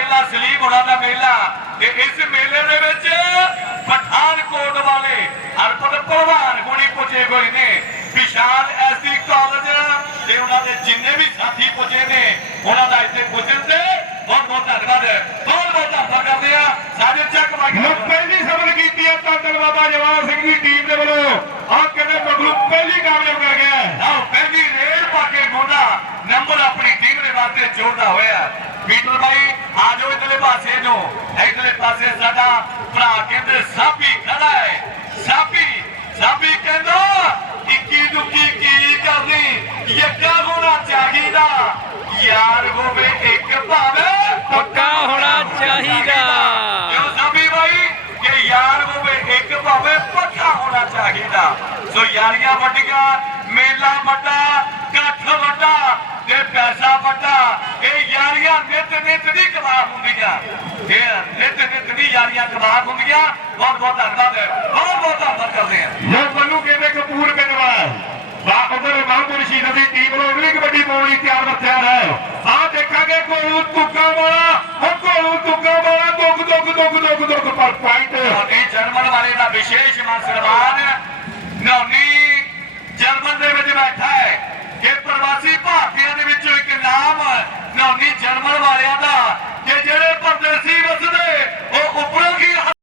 ਮੇਲਾ ਸਲੀਮ ਹੋਣਾ ਦਾ ਮੇਲਾ। ਤੇ ਇਸ ਮੇਲੇ ਦੇ ਵਿੱਚ ਪਠਾਨਕੋਟ ਵਾਲੇ ਹਰਪਤ ਭਲਵਾਨ ਗੁਣੀ ਪੁੱਜੇ ਹੋਏ ਨੇ। ਵਿਸ਼ਾਲ ਐਸਡੀ ਕਾਲਜ ਤੇ ਉਹਨਾਂ ਦੇ ਜਿੰਨੇ ਵੀ ਸਾਥੀ ਪੁੱਜੇ ਨੇ ਉਹਨਾਂ ਦਾ ਇੱਥੇ ਪੁੱਜਣ ਤੇ ਬਹੁਤ ਬਹੁਤ ਧੰਨਵਾਦ। ਬਹੁਤ ਬਹੁਤ ਧੰਨਵਾਦ ਕਰਦੇ ਆ ਸਾਡੇ ਚੱਕ ਮਾਈਕ ਪਹਿਲੀ ਸਫਲ ਕੀਤੀ ਹੈ ਧੰਨ ਬਾਬਾ ਜਵਾਹਰ ਸਿੰਘ ਦੀ ਟੀਮ ਦੇ ਵੱਲੋਂ। ਆਹ ਕਹਿੰਦੇ ਮਗਲੂ ਪਹਿਲੀ ਕਾਮਯਾਬ ਕਰ ਗਿਆ। ਆਓ ਪਹਿਲੀ ਰੇਡ ਪਾ ਕੇ ਮੋਢਾ ਨੰਬਰ ਆਪਣੀ ਟੀਮ ਦੇ ਵਾਸਤੇ ਜੋੜਦਾ ਹੋਇਆ। ਆ ਜਾਓ ਇਧਰਲੇ ਪਾਸੇ ਨੂੰ ਇਧਰਲੇ ਪਾਸੇ ਸਾਡਾ ਭਰਾ ਕਹਿੰਦੇ ਸਾਬੀ ਖੜਾ ਹੈ। ਸਾਬੀ ਸਾਬੀ ਕਹਿੰਦਾ ਇੱਕੀ ਦੁੱਕੀ ਕੀ ਕਰਨੀ? ਯੱਕਾ ਹੋਣਾ ਚਾਹੀਦਾ। ਯਾਰ ਹੋਵੇ ਇੱਕ ਭਾਵੇਂ ਪੱਕਾ ਹੋਣਾ ਚਾਹੀਦਾ। ਕਿਉਂ ਸਾਬੀ ਭਾਈ ਕਿ ਯਾਰ ਹੋਵੇ ਇੱਕ ਭਾਵੇਂ ਪੱਕਾ ਹੋਣਾ ਚਾਹੀਦਾ। ਸੋ ਯਾਰੀਆਂ ਵੱਡੀਆਂ ਮੇਲਾ ਵੱਡਾ ਤੇ ਪੈਸਾ ਵੱਡਾ ਇਹ ਯਾਰੀਆਂ ਨਿਤ ਨਿਤ ਦੀ ਕਮਾਲ ਹੁੰਦੀਆਂ? ਇਹ ਨਿਤ ਨਿਤ ਦੀ ਯਾਰੀਆਂ ਕਮਾਲ ਹੁੰਦੀਆਂ? ਬਹੁਤ ਬਹੁਤ ਧੰਨਵਾਦ ਬਹੁਤ ਬਹੁਤ ਧੰਨਵਾਦ ਕਰਦੇ ਹਾਂ। ਲੋ ਮੱਲੂ ਕਹਿੰਦੇ ਕਪੂਰ ਪਿੰਡ ਵਾਲਾ। ਬਾ ਉਧਰ ਮਾਹਪੁਰ ਸ਼ੀਨਾ ਦੀ ਟੀਮ ਵੱਲੋਂ ਅਗਲੀ ਕਬੱਡੀ ਪਾਉਣ ਲਈ ਤਿਆਰ ਬਰ ਤਿਆਰ ਹੈ। ਆਹ ਦੇਖਾਂਗੇ ਕੋਈ ਤੁਕ